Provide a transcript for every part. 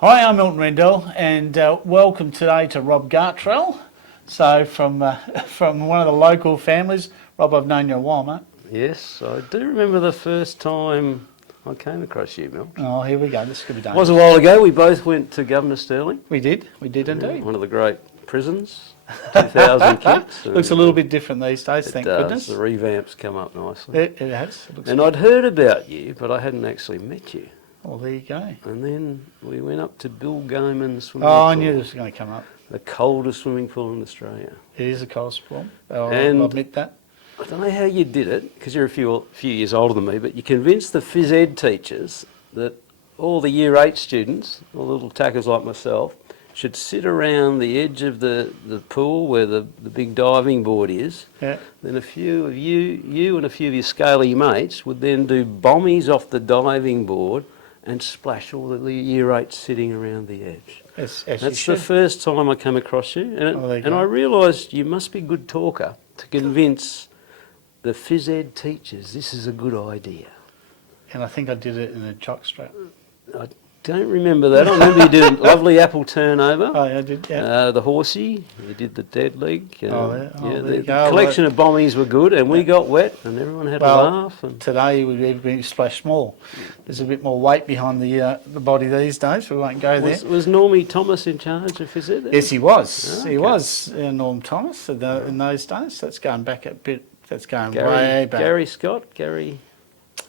Hi, I'm Milton Rendell, and welcome today to Rob Gartrell. So from one of the local families. Rob, I've known you a while, mate. Yes, I do remember the first time I came across you, Milt. Oh, here we go. This could be It dangerous. was a while ago. We both went to Governor Stirling. We did indeed. One of the great prisons, 2,000 kids. Looks a little bit different these days, thank does. goodness. The revamp's come up nicely. It has. It looks And I'd heard about you, but I hadn't actually met you. well, there you go. And then we went up to Bill Gaiman's swimming Oh, pool. I knew this was going to come up. The coldest swimming pool in Australia. It is a cold pool. And I'll admit that. I don't know how you did it, because you're a few years older than me, but you convinced the phys ed teachers that all the year 8 students, all the little tackers like myself, should sit around the edge of the pool where the big diving board is. Yeah. Then a few of you and a few of your scaly mates would then do bommies off the diving board and splash all the year 8s sitting around the edge. As That's you the should. first time I came across you, and I realised you must be a good talker to convince the phys ed teachers this is a good idea. And I think I did it in a jockstrap. I don't remember that. I remember you did a lovely apple turnover. Oh, yeah, I did, yeah. The horsey, you did the dead leg. There the you go. collection of bommies were good, and we got wet, and everyone had a laugh. And today would be splash small. There's a bit more weight behind the body these days. We won't go there. Was Normie Thomas in charge of phys ed? Yes, he was. Oh, He okay. was Norm Thomas in those days. That's going back a bit. That's going Gary, way back. Gary Scott, Gary.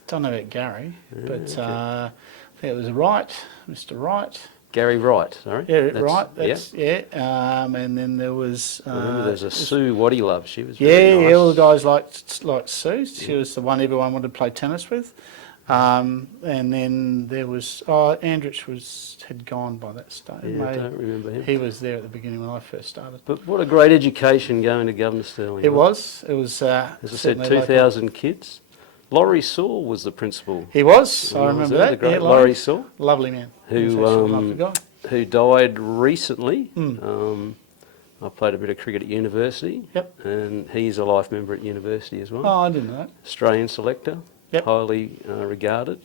Don't know about Gary, but okay. I think it was Wright, Mr. Wright. Gary Wright, sorry. Yeah, Wright. That's and then there was. I remember there was a Sue Waddylove. She was Yeah, very nice. all the guys like Sue. She was the one everyone wanted to play tennis with. And then there was Andrich had gone by that stage. Yeah, I don't remember him. He was there at the beginning when I first started. But what a great education going to Governor Stirling. It was. It was. As I said, 2,000 kids. Laurie Saul was the principal. He was. when I was remember there, that. The great Yeah, Laurie Saul, lovely man. He was actually a lovely guy. who died recently. I played a bit of cricket at university. Yep. And he's a life member at university as well. Oh, I didn't know that. Australian selector. Yep. Highly regarded.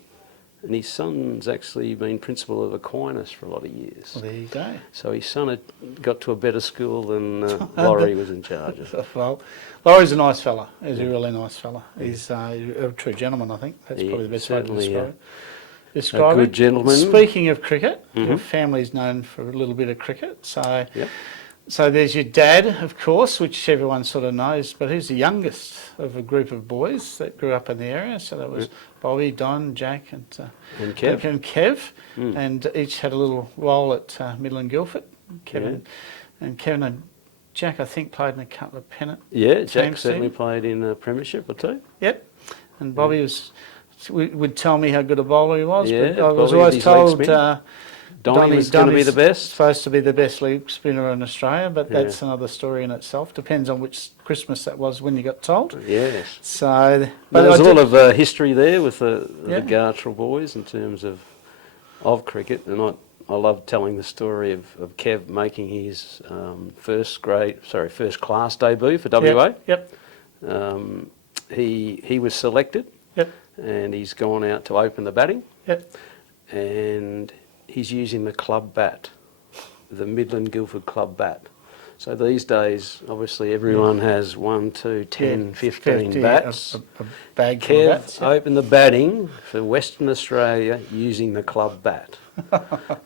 And his son's actually been principal of Aquinas for a lot of years. Well, there you go. So his son had got to a better school than Laurie was in charge of. Well, Laurie's a nice fella. He's a really nice fella. He's a true gentleman, I think. That's probably the best way to describe a good it. gentleman. Speaking of cricket, your family's known for a little bit of cricket. So, Yep. so there's your dad, of course, which everyone sort of knows, but he's the youngest of a group of boys that grew up in the area. So that was Bobby, Don, Jack, and Kev. And each had a little role at Middle and Guildford. Kevin and Jack, I think, played in a couple of pennant. Yeah, Jack teams certainly too. played in a premiership or two. Yep. And Bobby would tell me how good a bowler he was, Yeah, but I was Bobby always with his leg told spin. Donnie was going to be the best. supposed to be the best leg spinner in Australia, but that's another story in itself. Depends on which Christmas that was when you got told. Yes. So, but There's I a lot did- of history there with the Yeah. Gartrell boys in terms of cricket, and I love telling the story of Kev making his first class debut for WA. Yep. He was selected, Yep. and he's gone out to open the batting, Yep. and he's using the club bat, the Midland Guildford club bat. So these days, obviously, everyone has 1, 2, 10, 15 bats. A bag full of Kev bats. Yep. opened the batting for Western Australia using the club bat.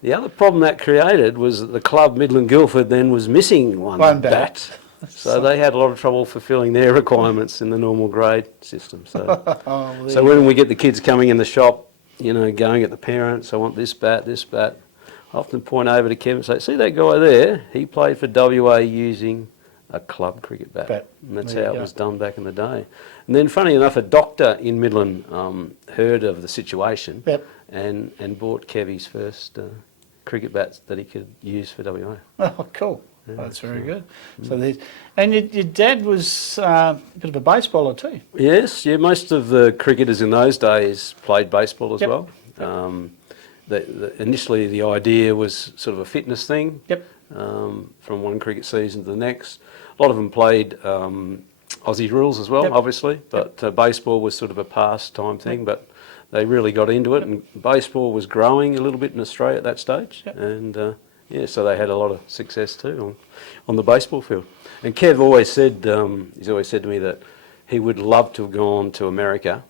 The other problem that created was that the club Midland Guildford then was missing one bat. So they had a lot of trouble fulfilling their requirements in the normal grade system. So when we get the kids coming in the shop, going at the parents, I want this bat, I often point over to Kevin and say, see that guy there? He played for WA using a club cricket bat. And that's how it was done back in the day. And then, funny enough, a doctor in Midland heard of the situation and bought Kev his first cricket bats that he could use for WA. Oh, cool. Yeah, that's very good. So and your dad was a bit of a baseballer too. Yes, most of the cricketers in those days played baseball as well. Initially, the idea was sort of a fitness thing. From one cricket season to the next. A lot of them played Aussie rules as well, obviously, but baseball was sort of a pastime thing. But they really got into it, and baseball was growing a little bit in Australia at that stage, and so they had a lot of success too on the baseball field. And Kev always said, he's always said to me that he would love to have gone to America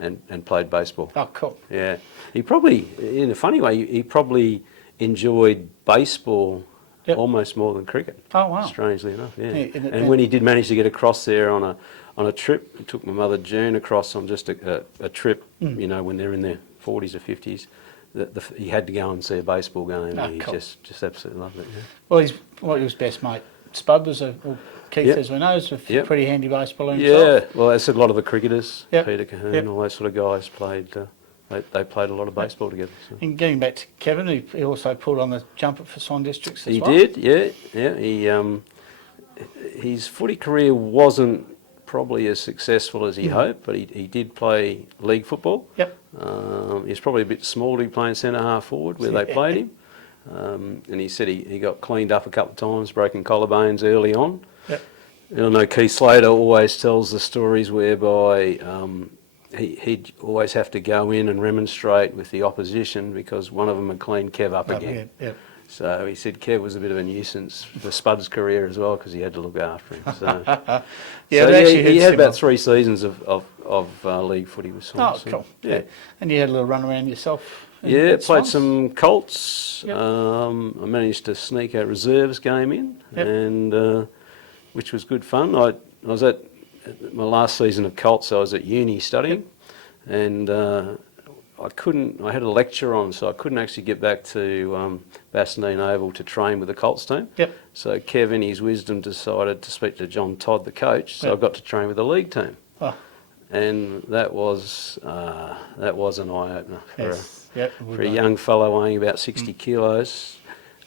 and played baseball. Oh, cool. Yeah. He probably, in a funny way, he probably enjoyed baseball almost more than cricket. Oh, wow. Strangely enough, yeah. And when he did manage to get across there on a trip, he took my mother June across on just a trip, you know, when they're in their 40s or 50s. He had to go and see a baseball game. And he just absolutely loved it. Yeah. Well, he was best mate. Spud was Keith, as we know, is a pretty handy baseballer himself. Yeah, well, I said a lot of the cricketers, Peter Cahoon, all those sort of guys played. They played a lot of baseball together. So. And getting back to Kevin, he also pulled on the jumper for Swan Districts as well. He did, yeah. His footy career wasn't probably as successful as he hoped, but he did play league football. Yep. He's probably a bit small to be playing centre half forward where they played him. And he said he got cleaned up a couple of times, broken collarbones early on. Yep. And I know Keith Slater always tells the stories whereby he'd always have to go in and remonstrate with the opposition because one of them had cleaned Kev up again. Yep. So he said Kev was a bit of a nuisance for Spud's career as well because he had to look after him. So, he had about 3 seasons of league footy with Swan. Oh, cool. Yeah. And you had a little run around yourself? Yeah, played some Colts. Yep. I managed to sneak a reserves game in, and which was good fun. I was at my last season of Colts. I was at uni studying, and I had a lecture on, so I couldn't actually get back to Bassendean Oval to train with the Colts team. Yep. So Kev, in his wisdom, decided to speak to John Todd, the coach. So I got to train with the league team. Oh. And that was an eye opener for a young fellow weighing about 60 kilos,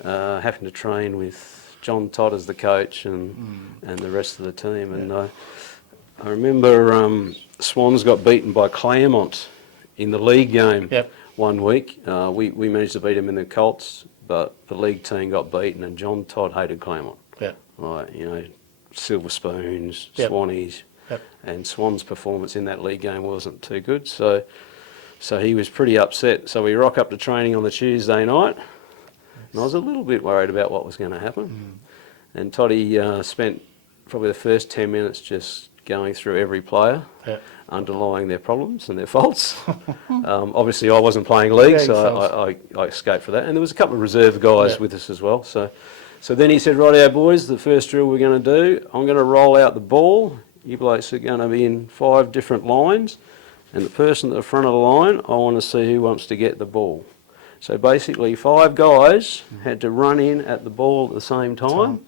having to train with John Todd as the coach and the rest of the team. And I remember Swans got beaten by Claremont in the league game one week. We managed to beat them in the Colts, but the league team got beaten, and John Todd hated Claremont. Like, you know, silver spoons, Swannies. And Swan's performance in that league game wasn't too good, so he was pretty upset. So we rock up to training on the Tuesday night, and I was a little bit worried about what was going to happen. And Toddy spent probably the first 10 minutes just going through every player, underlying their problems and their faults. Obviously, I wasn't playing league, so I escaped for that. And there was a couple of reserve guys with us as well. So then he said, "Rightio, boys, the first drill we're going to do, I'm going to roll out the ball. You blokes are going to be in 5 different lines, and the person at the front of the line, I want to see who wants to get the ball." So basically 5 guys had to run in at the ball at the same time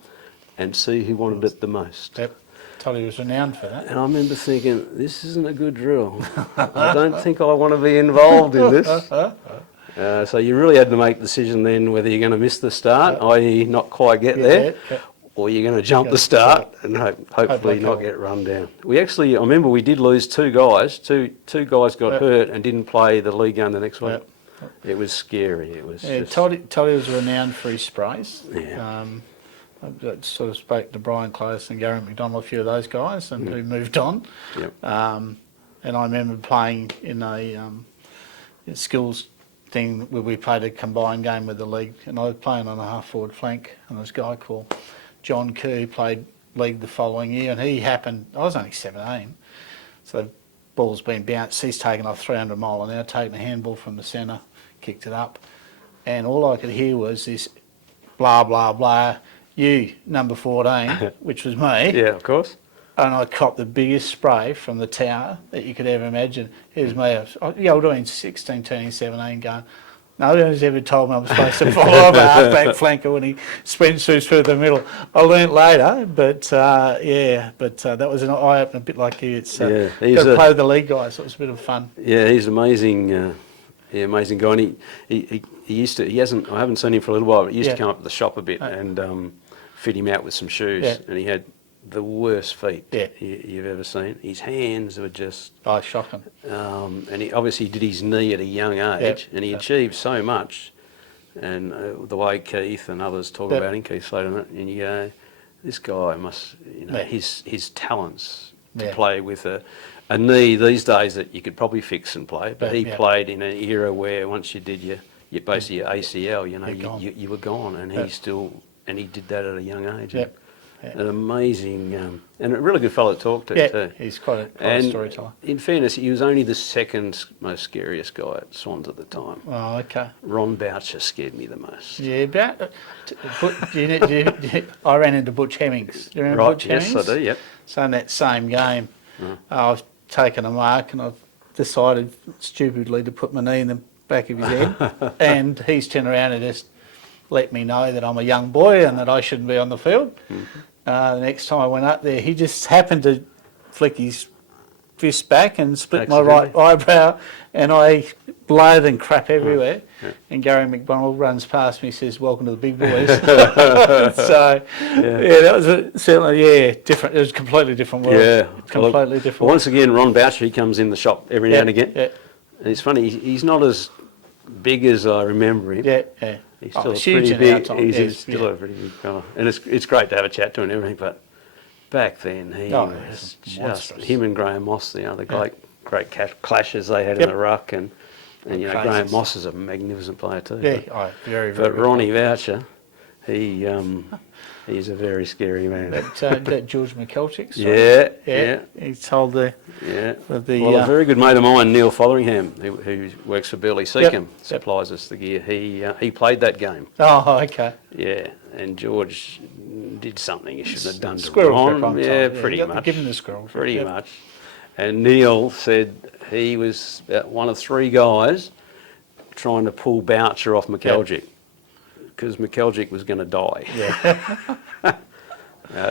and see who wanted it the most. Yep. Toddy was renowned for that. And I remember thinking, this isn't a good drill. I don't think I want to be involved in this. So you really had to make the decision then whether you're going to miss the start, i.e. not quite get there, or you're going to jump the start and hopefully not get run down. I remember we did lose 2 guys. Two guys got hurt and didn't play the league game the next week. It was scary. It was Toddy was renowned for his sprays. Yeah. I sort of spoke to Brian Close and Gary McDonald, a few of those guys, and who moved on. Yep. And I remember playing in a skills thing where we played a combined game with the league, and I was playing on a half-forward flank, and this guy called John Koo played league the following year, and I was only 17, so the ball's been bounced, he's taken off 300 mile an hour, taken a handball from the centre, kicked it up, and all I could hear was this blah, blah, blah, you, number 14, which was me. Yeah, of course. And I copped the biggest spray from the tower that you could ever imagine. Here's me, I was doing 16, turning 17, going, no one's ever told me I'm supposed to follow up a half-back flanker when he spins through the middle. I learnt later, but that was an eye-opener, a bit like you. It's got to play with the league guys, so it was a bit of fun. Yeah, he's amazing. Amazing guy. And he used to. I haven't seen him for a little while, but he used to come up to the shop a bit and fit him out with some shoes, and he had the worst feet you've ever seen. His hands were just shocking. And he obviously did his knee at a young age, and he achieved so much. And the way Keith and others talk about him, Keith Slater, and you go, this guy must, his talents to play with a a knee these days that you could probably fix and play, but he yeah. played in an era where once you did your basically your ACL, you know, you were gone, and he did that at a young age. Yep. An amazing, and a really good fellow to talk to too. He's quite a storyteller. In fairness, he was only the second most scariest guy at Swans at the time. Oh, okay. Ron Boucher scared me the most. Yeah, I ran into Butch Hemmings. Do you remember Butch Hemmings? Yes, I do, yep. So in that same game, I've taken a mark and I've decided stupidly to put my knee in the back of his head, and he's turned around and just let me know that I'm a young boy and that I shouldn't be on the field. The next time I went up there, he just happened to flick his fist back and split my right eyebrow, and I blood and crap everywhere. And Gary McDonald runs past me and says, "Welcome to the big boys." So, that was certainly, different. It was a completely different world. Yeah. Completely different. Well, once again, Ron Boucher, he comes in the shop every now and again. Yeah. And it's funny, he's not as big as I remember him. Yeah. He's still huge pretty in our big. time. He's still a pretty big fella. And it's great to have a chat to him and everything, but back then he was just monstrous. him and Graham Moss, the other great clashes they had in the ruck, and you know, Graham Moss is a magnificent player too. Yeah, very, very. But Ronnie Boucher, he's a very scary man. That George McKelchick. Yeah. He told the Well, a very good mate of mine, Neil Fotheringham, who works for Burley Seacombe, supplies us the gear. He played that game. Oh, okay. Yeah, and George did something he shouldn't have done to Squirrel Ron. Yeah, pretty much. Give him the squirrel. Pretty much. And Neil said he was one of three guys trying to pull Boucher off McKelchick because McKelchick was going to die. Yeah.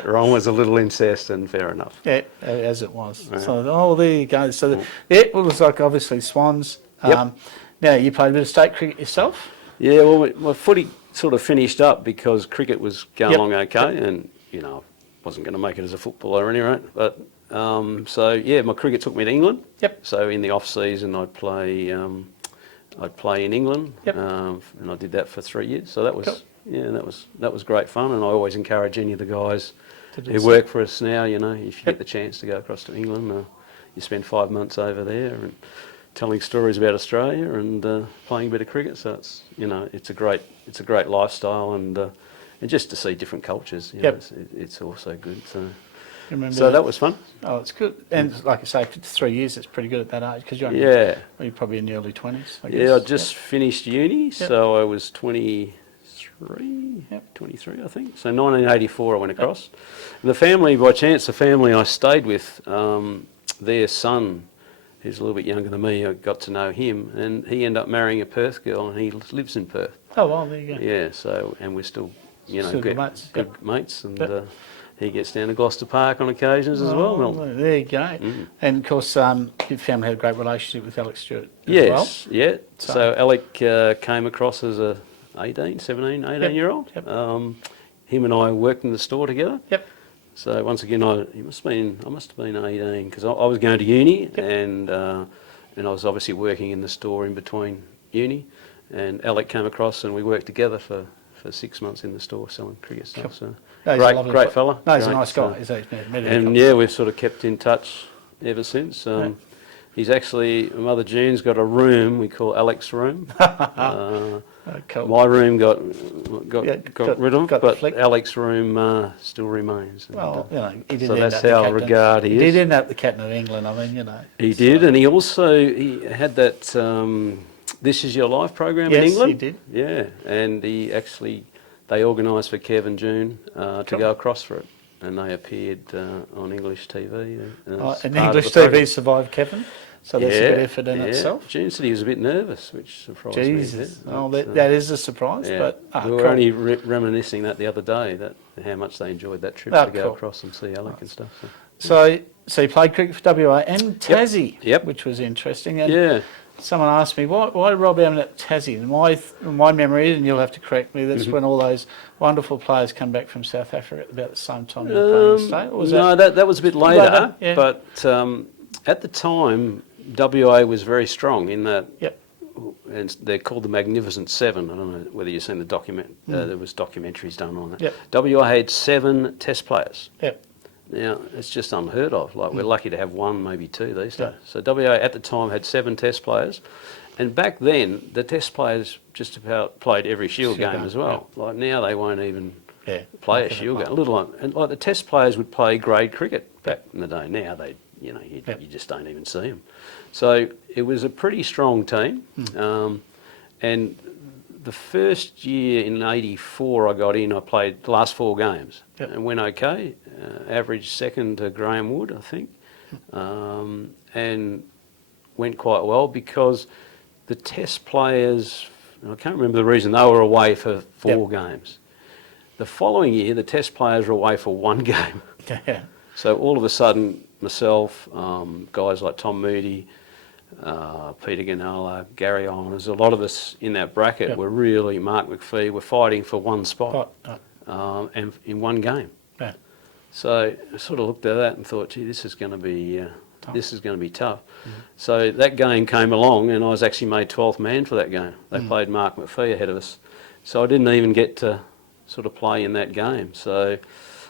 Ron was a little incensed, and fair enough. Yeah, as it was. Yeah. So, there you go. So, it was like obviously Swans. Now, you played a bit of state cricket yourself? Yeah, well, my footy sort of finished up because cricket was going along okay, and, you know, I wasn't going to make it as a footballer anyway. But, my cricket took me to England. Yep. So, in the off-season, I'd play in England, and I did that for 3 years. So, that was... Yeah, that was great fun, and I always encourage any of the guys who work for us now, you know, if you get the chance to go across to England, you spend 5 months over there and telling stories about Australia and playing a bit of cricket. So it's, you know, it's a great lifestyle, and just to see different cultures, you know, it's also good. So that was fun. Oh, it's good. And like I say, for 3 years, it's pretty good at that age because you're probably in the early 20s, I guess. Yeah, I just finished uni, so I was 23, I think. So 1984 I went across. And the family, by chance, the family I stayed with, their son, who's a little bit younger than me, I got to know him, and he ended up marrying a Perth girl, and he lives in Perth. Oh, well, there you go. Yeah, so, and we're still, you know, good mates, and he gets down to Gloucester Park on occasions as well, Milton. There you go. And of course, your family had a great relationship with Alex Stewart as well. Yeah. So Alec came across as a 18-year-old. Him and I worked in the store together. Yep. So once again, I must have been 18 because I was going to uni, and I was obviously working in the store in between uni. And Alec came across, and we worked together for 6 months in the store selling cricket stuff. So great fella. No, he's a nice guy. We've sort of kept in touch ever since. He's actually, Mother June's got a room we call Alec's room. My room got rid of, but Alec's room still remains. Well, you know, he did so that's how regard he is. He did end up the captain of England. I mean, you know. He did, and he had that This Is Your Life program in England. Yes, he did. Yeah, and they organised for Kev and June to go across for it. And they appeared on English TV. And English TV survived Kevin, so that's a good effort in itself. June said he was a bit nervous, which surprised me. Jesus, that is a surprise. Yeah. But we were only reminiscing that the other day, that how much they enjoyed that trip to go across and see Alec and stuff. So you played cricket for WA and Tassie, which was interesting. And someone asked me, why Rob Emin at Tassie? And my memory is, and you'll have to correct me, that's when all those wonderful players come back from South Africa at about the same time you were playing the state? That was a bit later. But at the time, WA was very strong in that, and they're called the Magnificent Seven. I don't know whether you've seen the document. There was documentaries done on that. WA had 7 test players. Now, it's just unheard of. Like, we're lucky to have one, maybe two these days. So WA at the time had 7 test players. And back then, the test players just about played every Shield game as well. Like, now they won't even play a Shield game. And like, the test players would play grade cricket back in the day. Now they, you just don't even see them. So it was a pretty strong team. And the first year in '84 I got in, I played the last 4 games and went okay. Averaged second to Graham Wood, I think, and went quite well because the test players, I can't remember the reason, they were away for 4 games. The following year, the test players were away for 1 game. So all of a sudden, myself, guys like Tom Moody, Peter Ganola, Gary Honors, a lot of us in that bracket were really, Mark McPhee, were fighting for 1 spot and in 1 game. So I sort of looked at that and thought, gee, this is going to be tough. So that game came along and I was actually made 12th man for that game. They played Mark McPhee ahead of us. So I didn't even get to sort of play in that game. So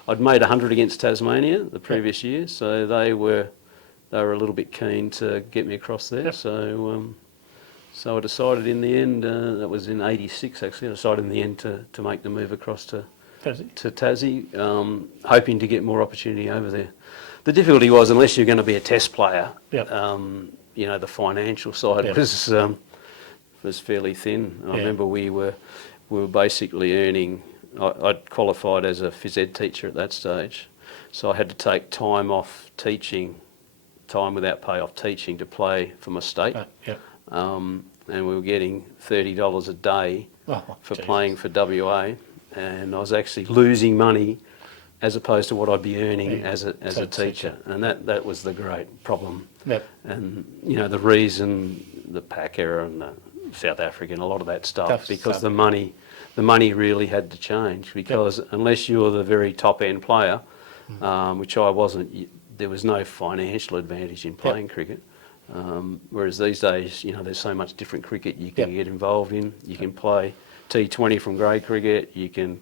I'd made 100 against Tasmania the previous year, so they were a little bit keen to get me across there. So I decided in the end, that was in '86 actually, I decided in the end to make the move across to Tassie, hoping to get more opportunity over there. The difficulty was, unless you're going to be a test player, the financial side was fairly thin. I remember we were basically earning. I'd qualified as a phys ed teacher at that stage, so I had to take time off teaching, time without pay off teaching to play for my state. And we were getting $30 a day for playing for WA. And I was actually losing money as opposed to what I'd be earning as a teacher. And that was the great problem. And, the reason, the PAC era and the South African, a lot of that stuff, because the money really had to change, because unless you were the very top end player, which I wasn't, there was no financial advantage in playing cricket. Whereas these days, there's so much different cricket you can get involved in. You can play T20 from grade cricket. You can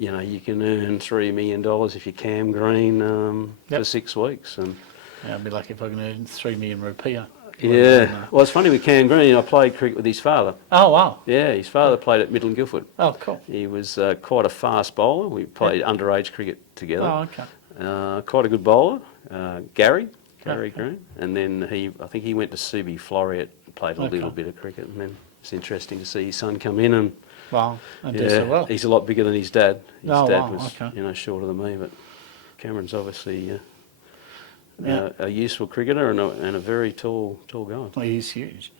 earn $3 million if you're Cam Green for 6 weeks. And I'd be lucky if I can earn 3 million rupiah. Well, it's funny with Cam Green. I played cricket with his father. Oh wow! Yeah, his father played at Milton and Guildford. Oh, cool. He was quite a fast bowler. We played underage cricket together. Oh, okay. Quite a good bowler, Gary Green, and then I think he went to Subi Floreat and played a little bit of cricket, and then it's interesting to see his son come in and do so well. He's a lot bigger than his dad. His dad was shorter than me, but Cameron's obviously a useful cricketer and a very tall guy. Well, he's huge.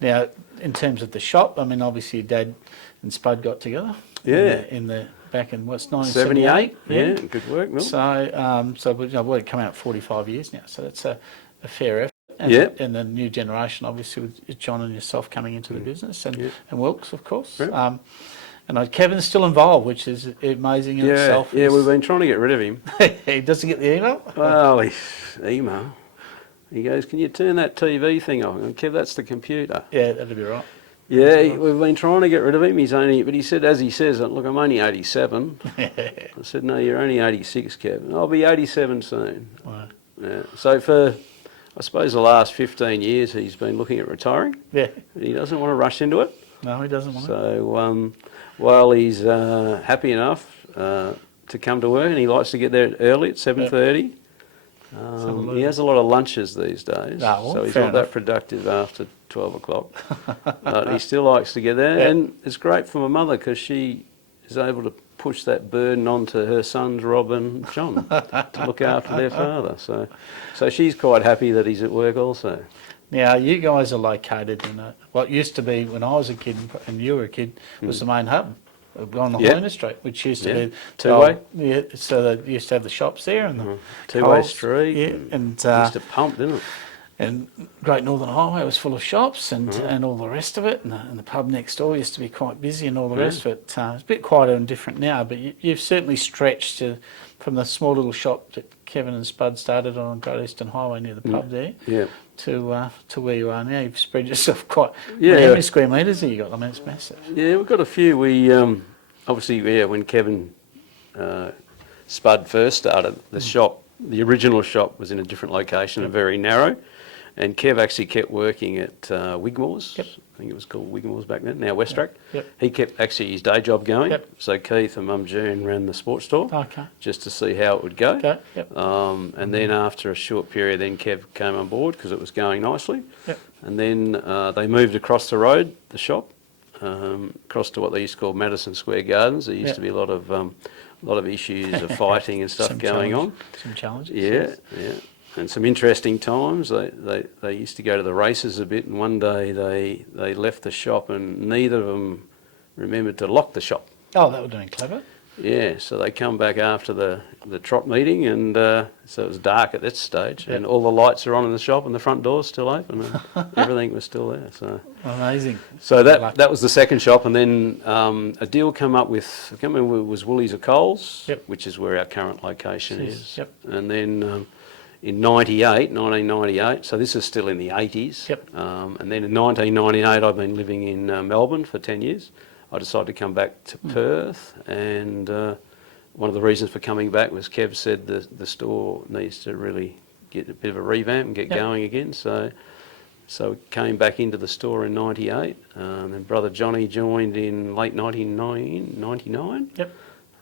Now, in terms of the shop, I mean, obviously your dad and Spud got together. In the back in 1978. Yeah, good work, Mill. So we've come out 45 years now, so that's a fair effort. And the new generation, obviously, with John and yourself coming into the business, and Wilkes, of course. And Kevin's still involved, which is amazing in itself. Yeah, we've been trying to get rid of him. He doesn't get the email? Well, email. He goes, can you turn that TV thing on? And Kev, that's the computer. Yeah, that'd be right. Yeah, we've been trying to get rid of him. But he said, as he says, look, I'm only 87. I said, no, you're only 86, Kev. I'll be 87 soon. Wow. Yeah. So for, I suppose, the last 15 years, he's been looking at retiring. Yeah. But he doesn't want to rush into it. No, he doesn't want to. So while he's happy enough to come to work, and he likes to get there early at 7:30, he has a lot of lunches these days, so he's not that productive after 12 o'clock. But he still likes to get there, and it's great for my mother because she is able to push that burden onto her sons, Rob and John, to look after their father. So she's quite happy that he's at work also. Now, you guys are located in what used to be, when I was a kid and you were a kid, was the main hub on the Helena Street, which used to be two-way. So they used to have the shops there and the two-way street. And used to pump, didn't it? And Great Northern Highway was full of shops and all the rest of it, and the pub next door used to be quite busy and all the rest of it. It's a bit quieter and different now, but you've certainly stretched from the small little shop that Kevin and Spud started on Great Eastern Highway near the pub there to where you are now. You've spread yourself quite. How many square metres have you got? I mean, it's massive. Yeah, we've got a few. We obviously when Kevin Spud first started the shop, the original shop was in a different location and very narrow. And Kev actually kept working at Wigmore's. Yep. I think it was called Wigmore's back then, now Westrack. Yep. He kept actually his day job going. Yep. So Keith and Mum June ran the sports store just to see how it would go. Okay. Yep. And then after a short period, then Kev came on board because it was going nicely. Yep. And then they moved across the road, the shop, across to what they used to call Madison Square Gardens. There used to be a lot of issues of fighting and stuff going on. Some challenges. Yeah. And some interesting times. They used to go to the races a bit, and one day they left the shop and neither of them remembered to lock the shop. Oh, that would have been clever. Yeah, so they come back after the trot meeting, and so it was dark at that stage, and all the lights are on in the shop, and the front door's still open, and everything was still there. So amazing. So that was the second shop, and then a deal came up with, I can't remember, it was Woolies or Coles, which is where our current location is. Yep. And then in 1998, so this is still in the 80s, and then in 1998 I've been living in Melbourne for 10 years. I decided to come back to Perth, and one of the reasons for coming back was Kev said the store needs to really get a bit of a revamp and get going again. So we came back into the store in 98, and brother Johnny joined in late 99. Yep.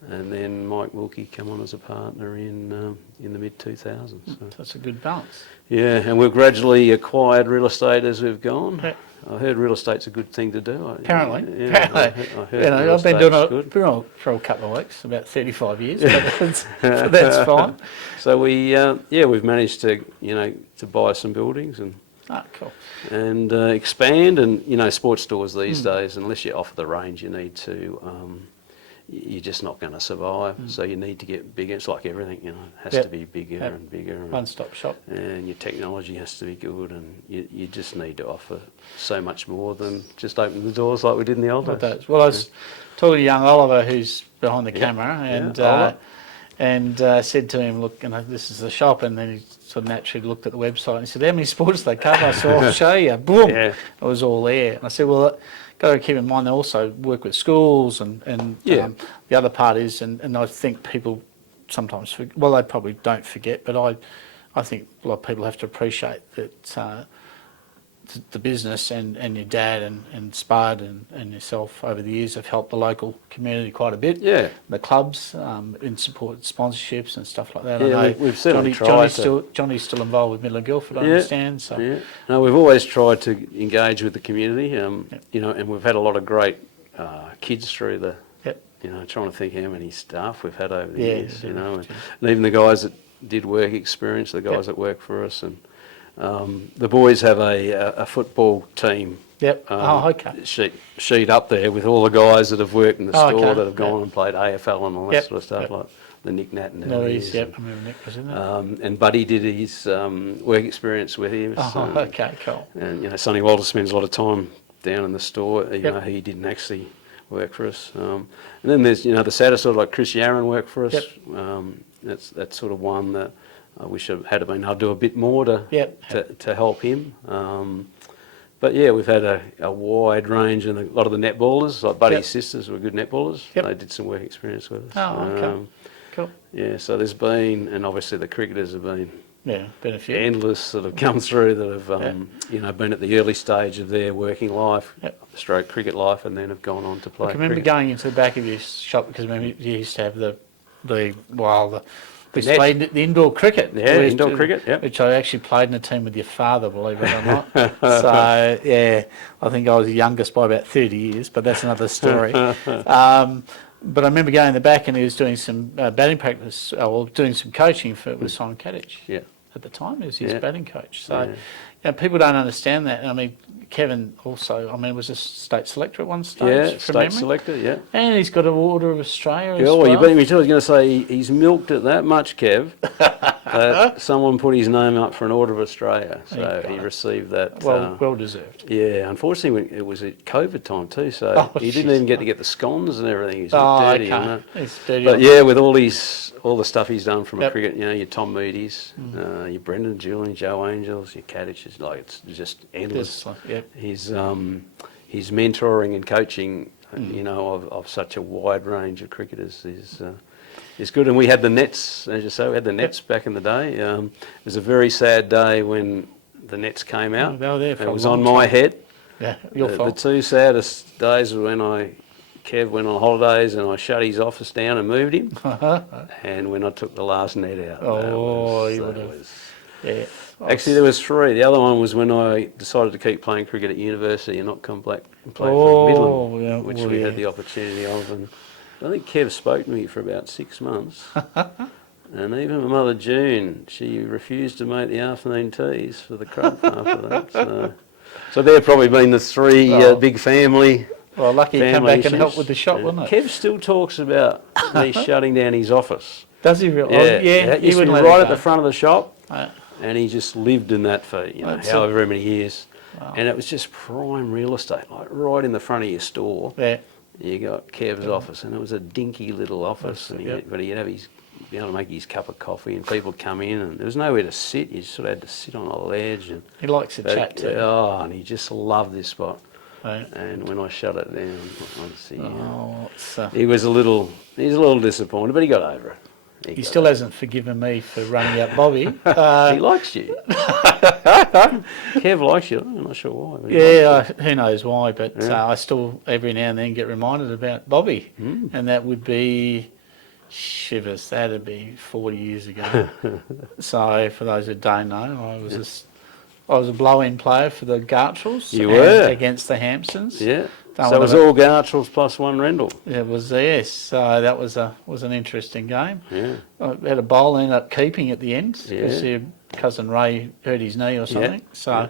And then Mike Wilkie came on as a partner in the mid-2000s. So. That's a good balance. Yeah, and we've gradually acquired real estate as we've gone. Yep. I heard real estate's a good thing to do. Apparently. I heard I've been doing it for a couple of weeks, about 35 years, but that's fine. So we've managed to buy some buildings and cool. And expand, and sports stores these days, unless you offer the range you need to. You're just not going to survive. So you need to get bigger. It's like everything, it has to be bigger and bigger. One-stop shop. And your technology has to be good, and you just need to offer so much more than just open the doors like we did in the old days. Well, I was talking to young Oliver, who's behind the camera, and said to him, look, this is the shop, and then he sort of naturally looked at the website and he said, how many sports do they cover? I said, I'll show you. Boom! It was all there. And I said, well, got to keep in mind they also work with schools, and the other part is, and I think people sometimes forget, well, they probably don't forget, but I think a lot of people have to appreciate that the business and your dad and Spud and yourself over the years have helped the local community quite a bit. Yeah. The clubs in support sponsorships and stuff like that. Yeah, I know we've certainly tried Johnny's still involved with Milton and Guildford, I understand. So. Yeah. No, we've always tried to engage with the community, and we've had a lot of great kids through the, trying to think how many staff we've had over the years, and even the guys that did work experience, the guys that work for us, and the boys have a football team. Yep. Sheet up there with all the guys that have worked in the store that have gone and played AFL and all that sort of stuff, like the Nick Nat and I remember Nick was in there. And Buddy did his work experience with him. Cool. And Sonny Walter spends a lot of time down in the store. He didn't actually work for us. And then there's the sadder sort of like Chris Yaron worked for us. That's sort of one that I wish I had been able to do a bit more to help him. But we've had a wide range, and a lot of the netballers, like Buddy's sisters, were good netballers. They did some work experience with us. Cool. Yeah, so there's been, and obviously the cricketers have been been a few. Endless that have come through that have been at the early stage of their working life, stroke cricket life, and then have gone on to play. I remember going into the back of your shop because remember you used to have the indoor cricket. Yeah, indoor cricket, which I actually played in a team with your father, believe it or not. So, I think I was the youngest by about 30 years, but that's another story. But I remember going in the back and he was doing some batting practice, or doing some coaching with Simon Kadich. Yeah. At the time, he was his batting coach. So, people don't understand that. And I mean, Kevin also, was a state selector at one stage. Yeah, state selector, And he's got an Order of Australia as well. well. You beat me too. I was going to say he's milked it that much, Kev, that someone put his name up for an Order of Australia. So he received that. Well deserved. Yeah, unfortunately it was at COVID time too, so he didn't even get to get the scones and everything. He's dirty. He's dirty. But with all the stuff he's done from a cricket, your Tom Moody's, your Brendan, Julian, Joe Angels, your Kadich, it's just endless. His mentoring and coaching, of such a wide range of cricketers is It's good, and we had the nets, as you say, we had the nets back in the day. It was a very sad day when the nets came out. They were there for it a was long on my time. head. Yeah, your fault. The two saddest days were when Kev went on holidays and I shut his office down and moved him, and when I took the last net out. Oh, you would have. Yeah. Actually, there was three. The other one was when I decided to keep playing cricket at university and not come back and play for Midland, yeah, which we had the opportunity of. And I think Kev spoke to me for about 6 months. And even my mother June, she refused to make the afternoon teas for the club after that. So there have probably been the three big family. Well, lucky you come back and help with the shop, Yeah. wasn't it? Kev still talks about me shutting down his office. Does he really? Yeah, He used to be wouldn't let right it at the go. front of the shop, Right. and he just lived in that for however many years. Wow. And it was just prime real estate, like right in the front of your store. Yeah. You got Kev's office, and it was a dinky little office, Yep. but he'd have be able to make his cup of coffee, and people would come in, and there was nowhere to sit. You sort of had to sit on a ledge. And He likes to chat too. Oh, and he just loved this spot. Right. And when I shut it down, obviously, he was a little disappointed, but he got over it. He still hasn't forgiven me for running out Bobby. He likes you. Kev likes you. I'm not sure why. But who knows why, but I still every now and then get reminded about Bobby, and that would be shivers. That'd be 40 years ago. So for those who don't know, I was a blow-in player for the Gartrells. You were against the Hampsons. Yeah. So it was all Gartrells plus one Rendell. It was, yes. So that was an interesting game. Yeah. I had a bowl, ended up keeping at the end because your cousin Ray hurt his knee or something. So I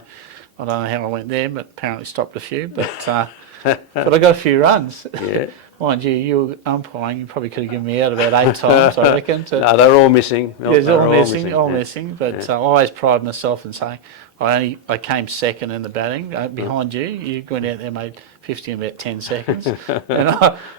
don't know how I went there, but apparently stopped a few. But but I got a few runs. Yeah. Mind you were umpiring. You probably could have given me out about 8 times, I reckon. No, they're all missing. All missing. But I always pride myself in saying I came second in the batting behind you. You went out there, made 50 in about 10 seconds, and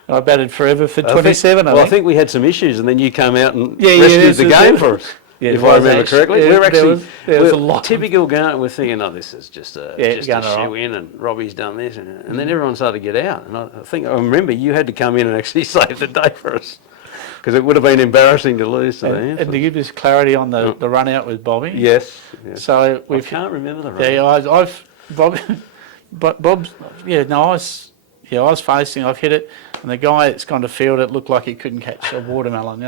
I batted forever for 27. I think we had some issues, and then you came out and rescued the game for us. Yeah, if I remember correctly, we were actually there was a lot. Typical Garnet. We're thinking, oh, this is just a shoe in, and Robbie's done this, and then everyone started to get out. And I remember you had to come in and actually save the day for us, because it would have been embarrassing to lose. And to give this clarity on the run out with Bobby. Yes. So I can't remember the run. Yeah, I've Bobby, but Bob's. I was facing. I've hit it. And the guy that's gone to field it looked like he couldn't catch a watermelon.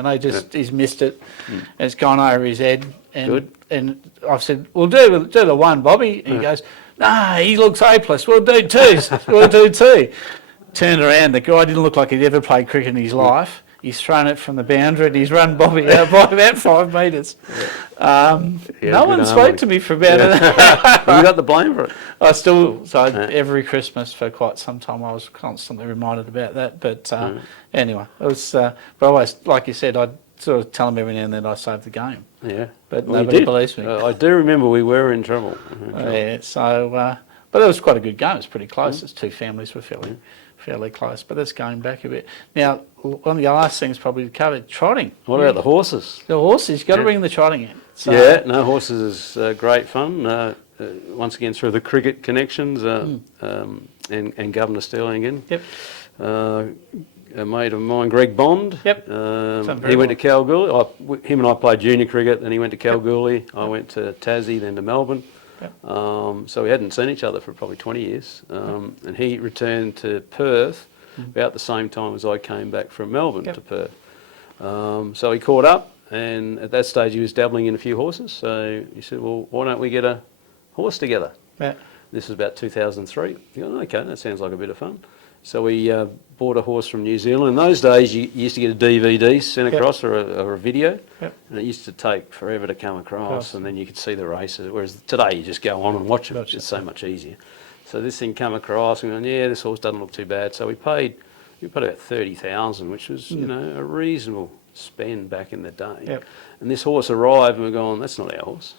He's missed it. And it's gone over his head. And I've said, we'll do the one, Bobby. And he goes, nah, he looks hopeless. We'll do two. Turned around. The guy didn't look like he'd ever played cricket in his life. He's thrown it from the boundary and he's run Bobby out by about 5 metres. No one spoke to me for about an hour. You got the blame for it. Every Christmas for quite some time I was constantly reminded about that. But anyway, it was. But always, like you said, I'd sort of tell them every now and then I saved the game. Yeah, but nobody believes me. I do remember we were in trouble. Yeah, so but it was quite a good game. It was pretty close. It's two families were fairly close. But that's going back a bit. Now, one of the last things probably to cover, trotting. What about the horses? The horses, you've got to bring the trotting in. So, horses is great fun. Once again, through the cricket connections and Governor Sterling again. Yep. A mate of mine, Greg Bond. Yep. He went to Kalgoorlie. Him and I played junior cricket, then he went to Kalgoorlie. I went to Tassie, then to Melbourne. Yep. So we hadn't seen each other for probably 20 years. And he returned to Perth about the same time as I came back from Melbourne to Perth. So he caught up, and at that stage he was dabbling in a few horses. So he said, well, why don't we get a horse together? Yeah. This was about 2003. You go, okay, that sounds like a bit of fun. So we bought a horse from New Zealand. In those days, you used to get a DVD sent across or a video, and it used to take forever to come across, and then you could see the races. Whereas today, you just go on and watch it. It's so much easier. So this thing come across, and we went, this horse doesn't look too bad. So we paid about 30,000, which was a reasonable spend back in the day. Yep. And this horse arrived, and we're going, that's not our horse.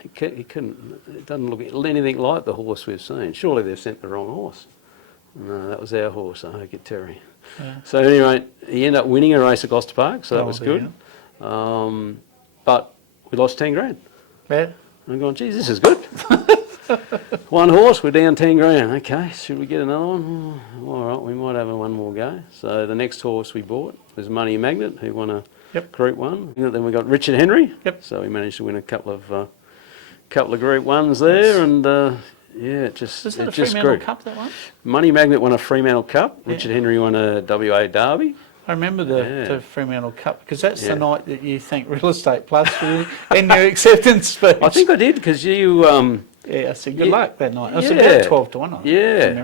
He couldn't. It doesn't look anything like the horse we've seen. Surely they've sent the wrong horse. No, that was our horse, I get Terry. Yeah. So anyway, he ended up winning a race at Gloucester Park, so that was good. But we lost 10 grand. Yeah. I'm going, geez, this is good. one horse, we're down 10 grand. Okay, should we get another one? All right, we might have one more go. So the next horse we bought was Money Magnet, who won a Group 1. Then we got Richard Henry. So we managed to win a couple of Group 1s there, and it just Was that it a just Fremantle grew. Cup, that one? Money Magnet won a Fremantle Cup. Richard Henry won a WA Derby. I remember the Fremantle Cup, because that's the night that you thanked Real Estate Plus for in your acceptance speech. I think I did, because you... I said good luck that night. I said about 12 to 1.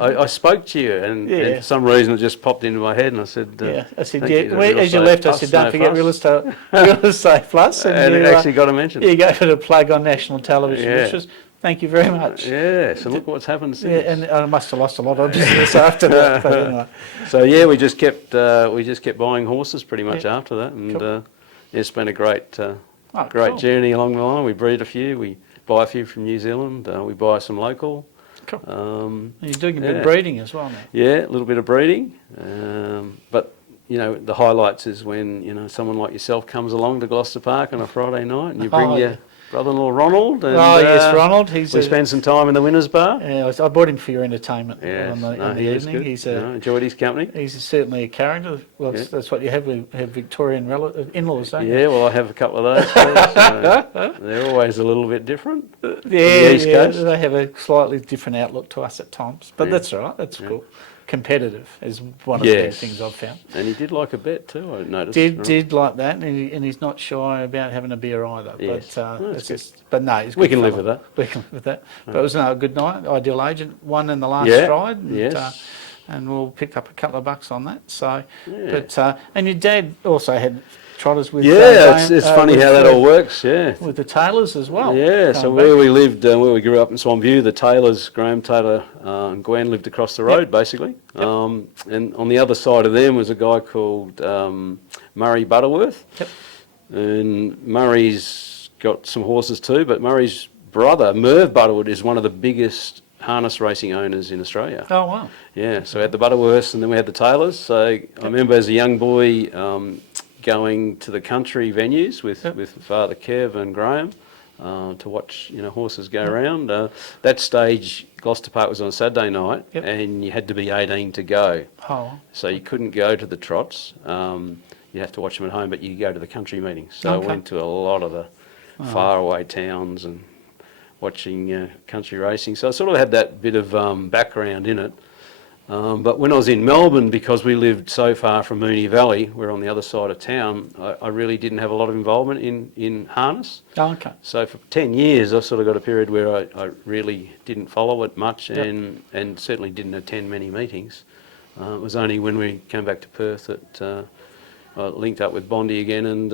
I spoke to you, and for some reason it just popped into my head, and I said... I said, as you left, I said, don't forget Real Estate Plus. And it actually got a mention. You gave it a plug on national television, which was... Thank you very much. Yeah, so look what's happened since. Yeah, and I must have lost a lot of business after that. But anyway. So we just kept buying horses pretty much after that, and it's been a great journey along the line. We breed a few, we buy a few from New Zealand, we buy some local. Cool. You're doing a bit of breeding as well now. Yeah, a little bit of breeding, but the highlights is when someone like yourself comes along to Gloucester Park on a Friday night, and you bring your brother-in-law Ronald. And, yes, Ronald. We spend some time in the Winners Bar. Yeah, I bought him for your entertainment on the evening. He's enjoyed his company. He's certainly a character. Well, that's what you have with Victorian in-laws, don't you? Yeah, well, I have a couple of those. So they're always a little bit different. They have a slightly different outlook to us at times, but that's all right. That's cool. Competitive is one of the things I've found. And he did like a bet too, I noticed. Did like that, and he's not shy about having a beer either. Yes. But no, he's good. We can live with that. We can live with that. But it was a good night. Ideal Agent won in the last stride. And, and we'll pick up a couple of bucks on that. So, and your dad also had trotters with. It's funny how that all works. With the Taylors as well. Yeah, so where we lived, where we grew up in Swanview, the Taylors, Graham Taylor and Gwen lived across the road basically. And on the other side of them was a guy called Murray Butterworth. And Murray's got some horses too, but Murray's brother, Merv Butterworth, is one of the biggest harness racing owners in Australia. Oh, wow. Yeah, so we had the Butterworths and then we had the Taylors. So I remember as a young boy going to the country venues with Father Kev and Graham to watch horses go around. That stage, Gloucester Park was on a Saturday night and you had to be 18 to go. Oh. So you couldn't go to the trots. You have to watch them at home, but you go to the country meetings. So I went to a lot of the faraway towns and watching country racing. So I sort of had that bit of background in it. But when I was in Melbourne, because we lived so far from Moonee Valley, we're on the other side of town, I really didn't have a lot of involvement in harness. Oh, okay. So for 10 years, I sort of got a period where I really didn't follow it much and certainly didn't attend many meetings. It was only when we came back to Perth that I linked up with Bondi again, and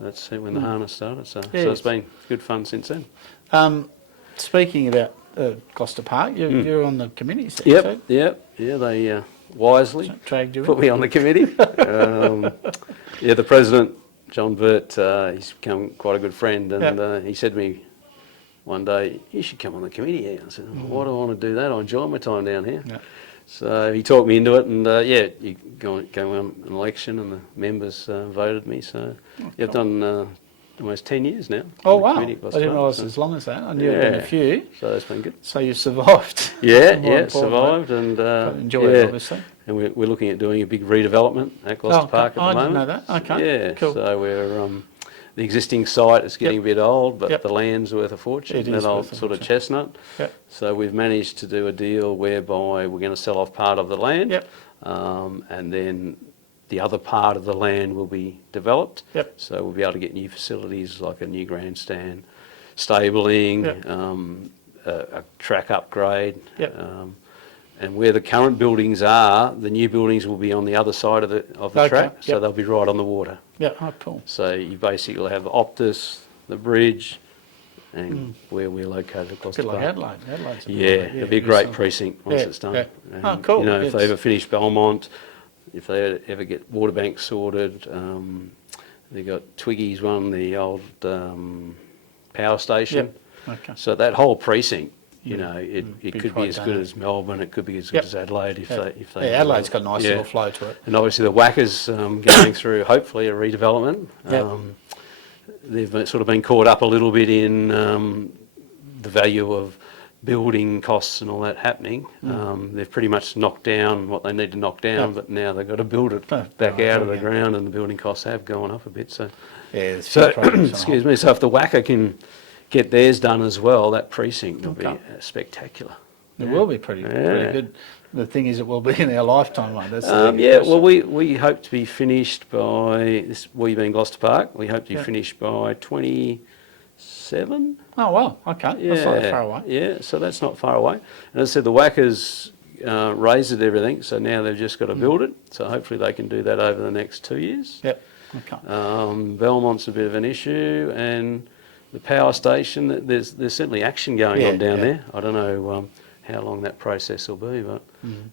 that's when the harness started. So it's been good fun since then. Speaking about Gloucester Park, you're on the committee. They wisely put me on the committee. The president, John Burt, he's become quite a good friend, and he said to me one day, "You should come on the committee here." I said, "Why do I want to do that? I enjoy my time down here." So he talked me into it, and you go on an election, and the members voted me. So I've done almost 10 years now. Oh, wow. I didn't realise as long as that. I knew it had been a few. So that's been good. So you've survived. Survived. And enjoy it, obviously. And we're looking at doing a big redevelopment at Gloucester Park at the moment. I didn't know that. Okay. Yeah, cool. So we're... the existing site is getting a bit old, but the land's worth a fortune, that old sort of chestnut. So we've managed to do a deal whereby we're going to sell off part of the land, and then the other part of the land will be developed. So we'll be able to get new facilities like a new grandstand, stabling, a track upgrade. And where the current buildings are, the new buildings will be on the other side of the track, so they'll be right on the water. Cool. So you basically have Optus, the bridge, and where we're located at Gloucester Park. A bit like Adelaide. It'll be a great precinct once it's done. Cool. If they ever finish Belmont, if they ever get Waterbank sorted, they've got Twiggy's one, the old power station. So that whole precinct, it could be as good as Melbourne, it could be as good as Adelaide if they Adelaide's got a nice little flow to it. And obviously the Wacker's going through hopefully a redevelopment. They've sort of been caught up a little bit in the value of building costs and all that happening. They've pretty much knocked down what they need to knock down, but now they've got to build it back out of the ground, and the building costs have gone up a bit. So, excuse me. So if the WACA can get theirs done as well, that precinct will be spectacular. It will be pretty good. The thing is, it will be in our lifetime, mate. That's well, we hope to be finished by this. We being Gloucester Park, we hope to be finished by 27. Oh wow, okay, that's not far away. Yeah, so that's not far away. And as I said, the WACA's raised it everything, so now they've just got to build it. So hopefully they can do that over the next 2 years. Yep. Okay. Belmont's a bit of an issue, and the power station. There's certainly action going on down there. I don't know how long that process will be, but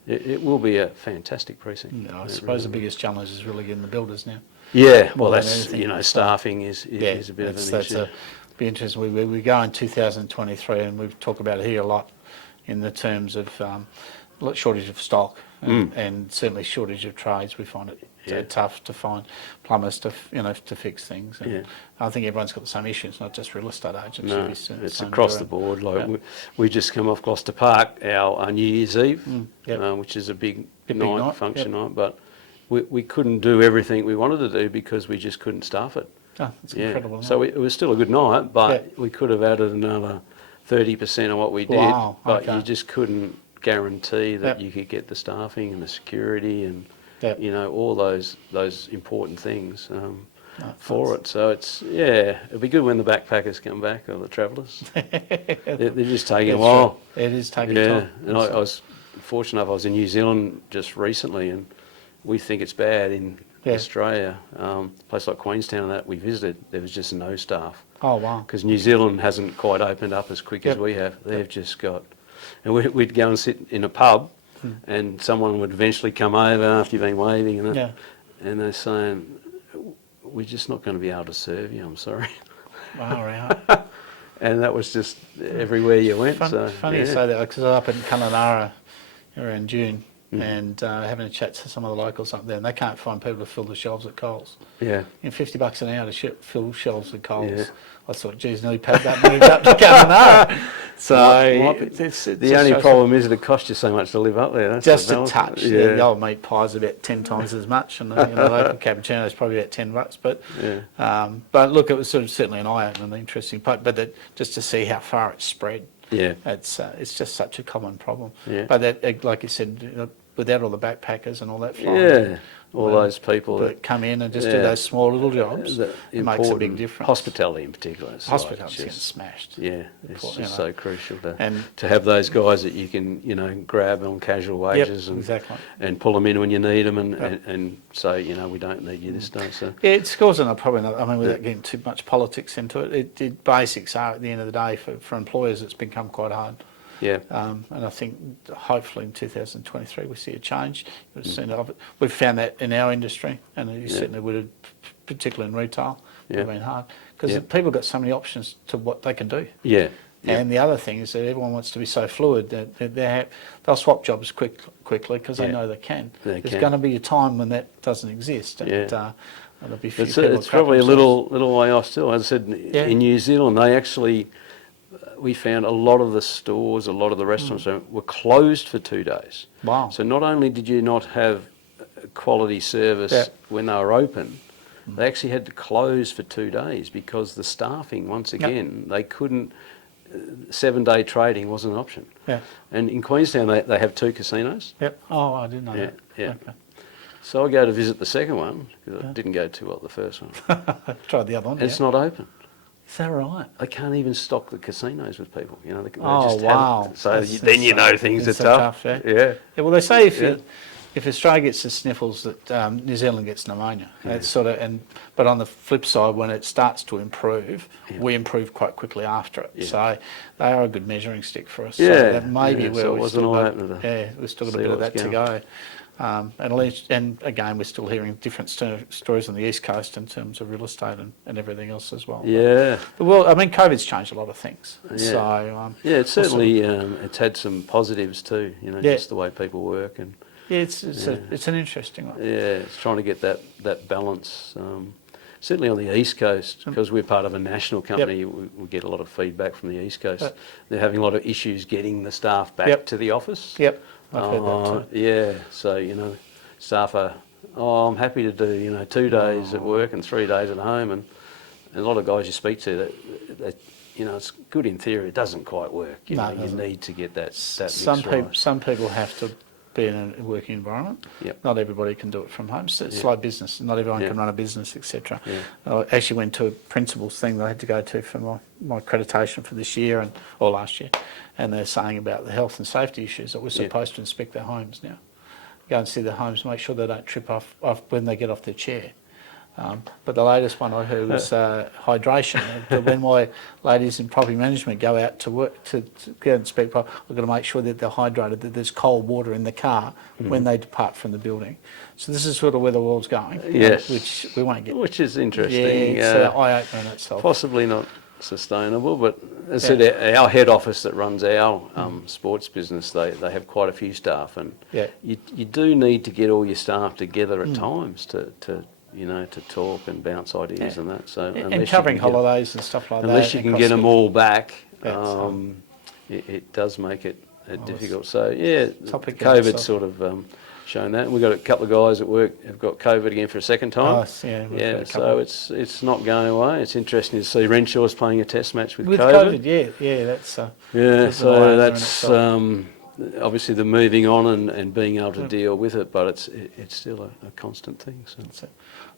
it will be a fantastic precinct. No, I suppose the biggest challenge is really getting the builders now. Yeah, well, that's staffing is a bit of an issue. Be interesting. We go in 2023, and we've talked about it here a lot in the terms of shortage of stock and certainly shortage of trades. We find it tough to find plumbers to fix things. And I think everyone's got the same issue. It's not just real estate agents. No, it's across the board. We just come off Gloucester Park, our New Year's Eve, which is a big night, function night, but we couldn't do everything we wanted to do because we just couldn't staff it. Oh, that's incredible. So it was still a good night, but we could have added another 30% of what we did. Wow, but you just couldn't guarantee that you could get the staffing and the security and all those important things for it. So it'll be good when the backpackers come back or the travellers. they're just taking a while. It is taking time. And I was fortunate enough. I was in New Zealand just recently, and we think it's bad in Australia. A place like Queenstown that we visited, there was just no staff. Oh wow! Because New Zealand hasn't quite opened up as quick as we have. They've just got, and we'd go and sit in a pub, and someone would eventually come over after you've been waving, and they're saying, "We're just not going to be able to serve you. I'm sorry." Wow, right. And that was just everywhere you went. Funny you say that, because I was up in Kununurra around June. And having a chat to some of the locals up there, and they can't find people to fill the shelves at Coles. Yeah. $50 an hour to fill shelves at Coles. Yeah. I thought, geez, nearly paid that moved up to Kununurra. So the only problem is that it costs you so much to live up there. That's just a touch. The old meat pie's about 10 times as much, and the local cappuccino is probably about $10. But look, it was certainly an eye-opener, an interesting part. But just to see how far it's spread. Yeah, it's just such a common problem. Yeah. But that, like you said, without all the backpackers and all that flying, all those people that come in and just do those small little jobs, it makes a big difference. Hospitality in particular. Hospitality's getting smashed. Yeah, it's just so crucial to have those guys that you can grab on casual wages and pull them in when you need them and say, we don't need you this day. So it's causing a problem. I mean, without getting too much politics into it, basics are at the end of the day for employers. It's become quite hard. Yeah, and I think hopefully in 2023 we see a change. We've found that in our industry, and you certainly would have, particularly in retail, it would have been hard because people got so many options to what they can do. Yeah. And the other thing is that everyone wants to be so fluid that they'll swap jobs quickly because they know they can. There's going to be a time when that doesn't exist. And, there'll be few it's probably a little way off still. As I said, in New Zealand, we found a lot of the stores, a lot of the restaurants were closed for 2 days. Wow. So not only did you not have quality service when they were open, they actually had to close for 2 days because the staffing, once again, they couldn't, 7-day trading wasn't an option. Yeah. And in Queenstown, they have 2 casinos. Yep. Oh, I didn't know that. Yeah. Okay. So I go to visit the second one because I didn't go too well at the first one. Tried the other one. It's not open. Is that right? They can't even stock the casinos with people. They just wow! So then things are tough. Yeah. Well, they say if Australia gets the sniffles, that New Zealand gets pneumonia. It's but on the flip side, when it starts to improve, we improve quite quickly after it. Yeah. So they are a good measuring stick for us. Yeah. So that may be where we've still got a bit of that to go. And again, we're still hearing different stories on the East Coast in terms of real estate and everything else as well. Yeah. Well, I mean, COVID's changed a lot of things. Yeah. So it's certainly it's had some positives too. Just the way people work and. Yeah, it's an interesting one. Yeah, it's trying to get that balance. certainly on the East Coast, because we're part of a national company, we get a lot of feedback from the East Coast. They're having a lot of issues getting the staff back to the office. Yep, I've heard that too. Yeah, so, staff are, I'm happy to do, 2 days at work and 3 days at home, and a lot of guys you speak to, that it's good in theory, it doesn't quite work. You need to get that mix right. Some people have to be in a working environment. Not everybody can do it from home. So it's like business. Not everyone can run a business, etc. I actually went to a principals thing that I had to go to for my accreditation for this year or last year, and they're saying about the health and safety issues that we're supposed to inspect their homes now. Go and see their homes, make sure they don't trip off when they get off their chair. But the latest one I heard was hydration. When my ladies in property management go out to work to go and inspect, I've got to make sure that they're hydrated, that there's cold water in the car when they depart from the building. So this is sort of where the world's going, which we won't get. Which is interesting. Yeah, it's an eye-opener in itself. Possibly not sustainable, but as I said, our head office that runs our sports business, they have quite a few staff, and you do need to get all your staff together at times to talk and bounce ideas and that. So and covering holidays and stuff like that. Unless you can get them all back, it does make it difficult. So COVID's sort of shown that. We've got a couple of guys at work who've got COVID again for a second time. So it's not going away. It's interesting to see Renshaw's playing a test match with COVID. That's obviously the moving on and being able to deal with it, but it's still a constant thing. So.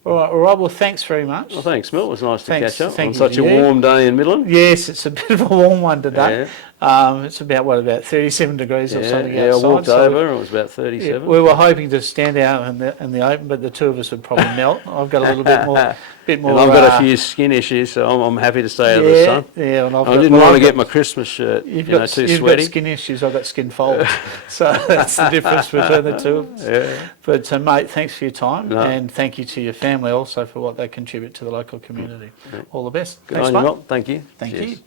All right, well, Rob, well, thanks very much. Well, thanks, Milt. It was nice to catch up on such a warm day in Midland. Yes, it's a bit of a warm one today. It's about 37 degrees or something outside. I walked over and it was about 37. We were hoping to stand out in the open, but the two of us would probably melt. I've got a little bit more. And I've got a few skin issues, so I'm happy to stay out of the sun. Yeah, and I didn't want to get my Christmas shirt too sweaty. You've got skin issues, I've got skin folds. So that's the difference between the two of us. But mate, thanks for your time, and thank you to your family also for what they contribute to the local community. All the best. Thanks, mate. Thank you. Thank you.